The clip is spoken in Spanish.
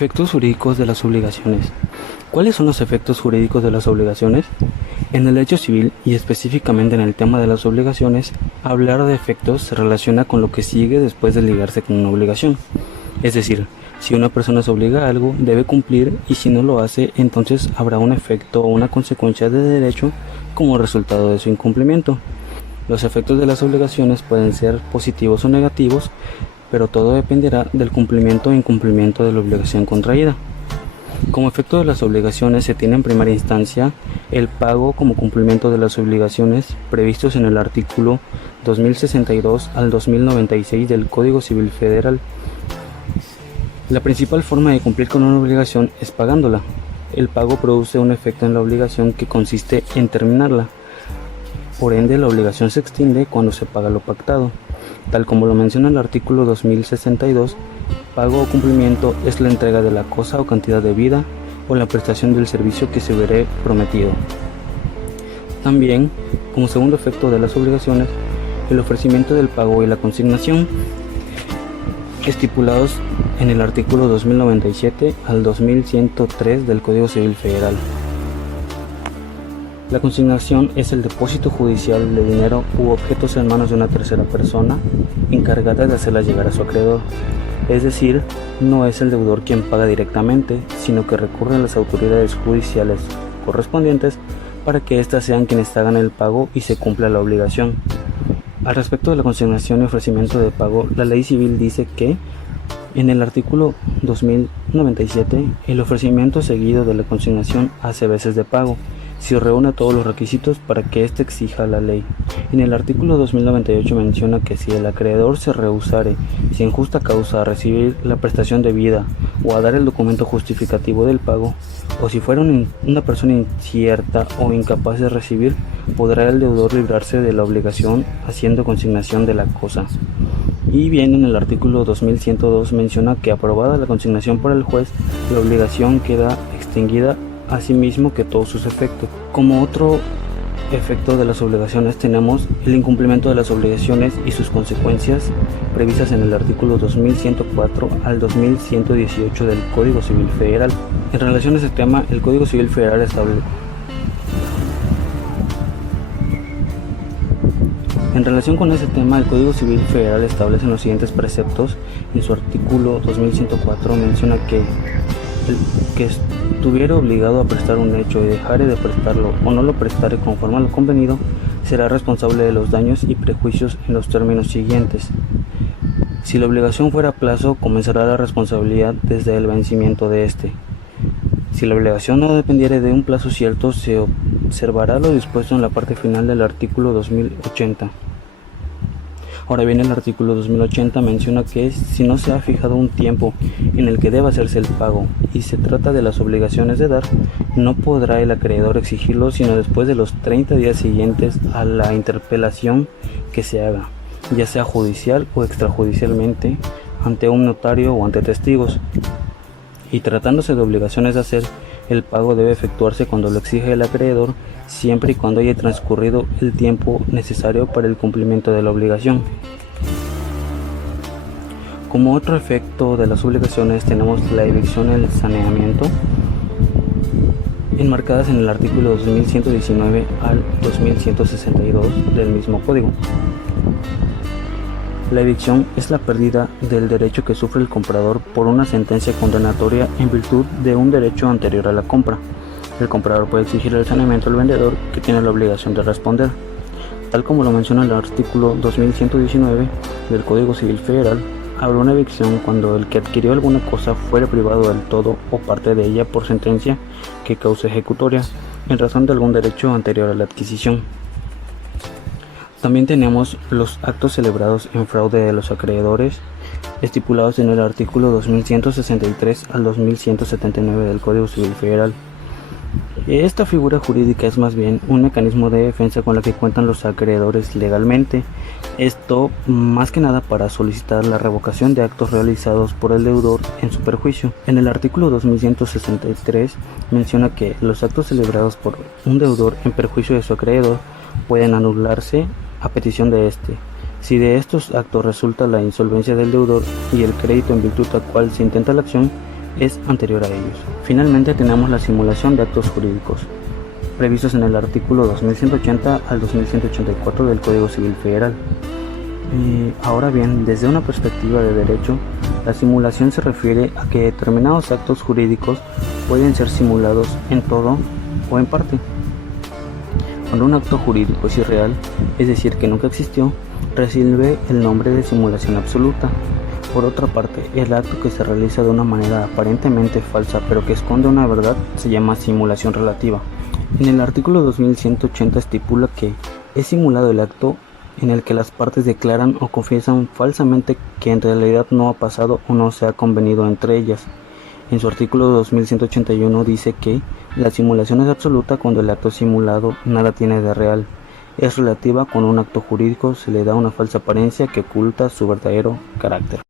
Efectos jurídicos de las obligaciones. ¿Cuáles son los efectos jurídicos de las obligaciones? En el derecho civil, y específicamente en el tema de las obligaciones, hablar de efectos se relaciona con lo que sigue después de ligarse con una obligación. Es decir, si una persona se obliga a algo, debe cumplir, y si no lo hace, entonces habrá un efecto o una consecuencia de derecho como resultado de su incumplimiento. Los efectos de las obligaciones pueden ser positivos o negativos, pero todo dependerá del cumplimiento o incumplimiento de la obligación contraída. Como efecto de las obligaciones se tiene en primera instancia el pago como cumplimiento de las obligaciones previstos en el artículo 2062 al 2096 del Código Civil Federal. La principal forma de cumplir con una obligación es pagándola. El pago produce un efecto en la obligación que consiste en terminarla. Por ende, la obligación se extingue cuando se paga lo pactado. Tal como lo menciona el artículo 2062, pago o cumplimiento es la entrega de la cosa o cantidad debida o la prestación del servicio que se hubiere prometido. También, como segundo efecto de las obligaciones, el ofrecimiento del pago y la consignación, estipulados en el artículo 2097 al 2103 del Código Civil Federal. La consignación es el depósito judicial de dinero u objetos en manos de una tercera persona encargada de hacerla llegar a su acreedor. Es decir, no es el deudor quien paga directamente, sino que recurre a las autoridades judiciales correspondientes para que éstas sean quienes hagan el pago y se cumpla la obligación. Al respecto de la consignación y ofrecimiento de pago, la ley civil dice que, en el artículo 2097, el ofrecimiento seguido de la consignación hace veces de pago, si reúne todos los requisitos para que éste exija la ley. En el artículo 2098 menciona que si el acreedor se rehusare sin justa causa a recibir la prestación debida o a dar el documento justificativo del pago, o si fuera una persona incierta o incapaz de recibir, podrá el deudor librarse de la obligación haciendo consignación de la cosa. Y bien, en el artículo 2102 menciona que aprobada la consignación por el juez, la obligación queda extinguida, asimismo que todos sus efectos. Como otro efecto de las obligaciones tenemos el incumplimiento de las obligaciones y sus consecuencias previstas en el artículo 2104 al 2118 del Código Civil Federal. En relación a este tema, el Código Civil Federal establece los siguientes preceptos. En su artículo 2104 menciona que el que estuviera obligado a prestar un hecho y dejare de prestarlo o no lo prestare conforme a lo convenido, será responsable de los daños y prejuicios en los términos siguientes. Si la obligación fuera a plazo, comenzará la responsabilidad desde el vencimiento de éste. Si la obligación no dependiere de un plazo cierto, se observará lo dispuesto en la parte final del artículo 2080. Ahora bien, el artículo 2080 menciona que si no se ha fijado un tiempo en el que deba hacerse el pago y se trata de las obligaciones de dar, no podrá el acreedor exigirlo sino después de los 30 días siguientes a la interpelación que se haga, ya sea judicial o extrajudicialmente, ante un notario o ante testigos. Y tratándose de obligaciones de hacer, el pago debe efectuarse cuando lo exige el acreedor, siempre y cuando haya transcurrido el tiempo necesario para el cumplimiento de la obligación. Como otro efecto de las obligaciones tenemos la evicción y el saneamiento, enmarcadas en el artículo 2119 al 2162 del mismo código. La evicción es la pérdida del derecho que sufre el comprador por una sentencia condenatoria en virtud de un derecho anterior a la compra. El comprador puede exigir el saneamiento al vendedor, que tiene la obligación de responder. Tal como lo menciona el artículo 2119 del Código Civil Federal, habrá una evicción cuando el que adquirió alguna cosa fuere privado del todo o parte de ella por sentencia que cause ejecutoria, en razón de algún derecho anterior a la adquisición. También tenemos los actos celebrados en fraude de los acreedores, estipulados en el artículo 2163 al 2179 del Código Civil Federal. Esta figura jurídica es más bien un mecanismo de defensa con la que cuentan los acreedores legalmente, esto más que nada para solicitar la revocación de actos realizados por el deudor en su perjuicio. En el artículo 2163 menciona que los actos celebrados por un deudor en perjuicio de su acreedor pueden anularse a petición de éste, si de estos actos resulta la insolvencia del deudor y el crédito en virtud del cual se intenta la acción es anterior a ellos. Finalmente tenemos la simulación de actos jurídicos, previstos en el artículo 2180 al 2184 del Código Civil Federal. Ahora bien, desde una perspectiva de derecho, la simulación se refiere a que determinados actos jurídicos pueden ser simulados en todo o en parte. Cuando un acto jurídico es irreal, es decir, que nunca existió, recibe el nombre de simulación absoluta. Por otra parte, el acto que se realiza de una manera aparentemente falsa pero que esconde una verdad se llama simulación relativa. En el artículo 2180 estipula que es simulado el acto en el que las partes declaran o confiesan falsamente que en realidad no ha pasado o no se ha convenido entre ellas. En su artículo 2181 dice que la simulación es absoluta cuando el acto simulado nada tiene de real. Es relativa cuando a un acto jurídico se le da una falsa apariencia que oculta su verdadero carácter.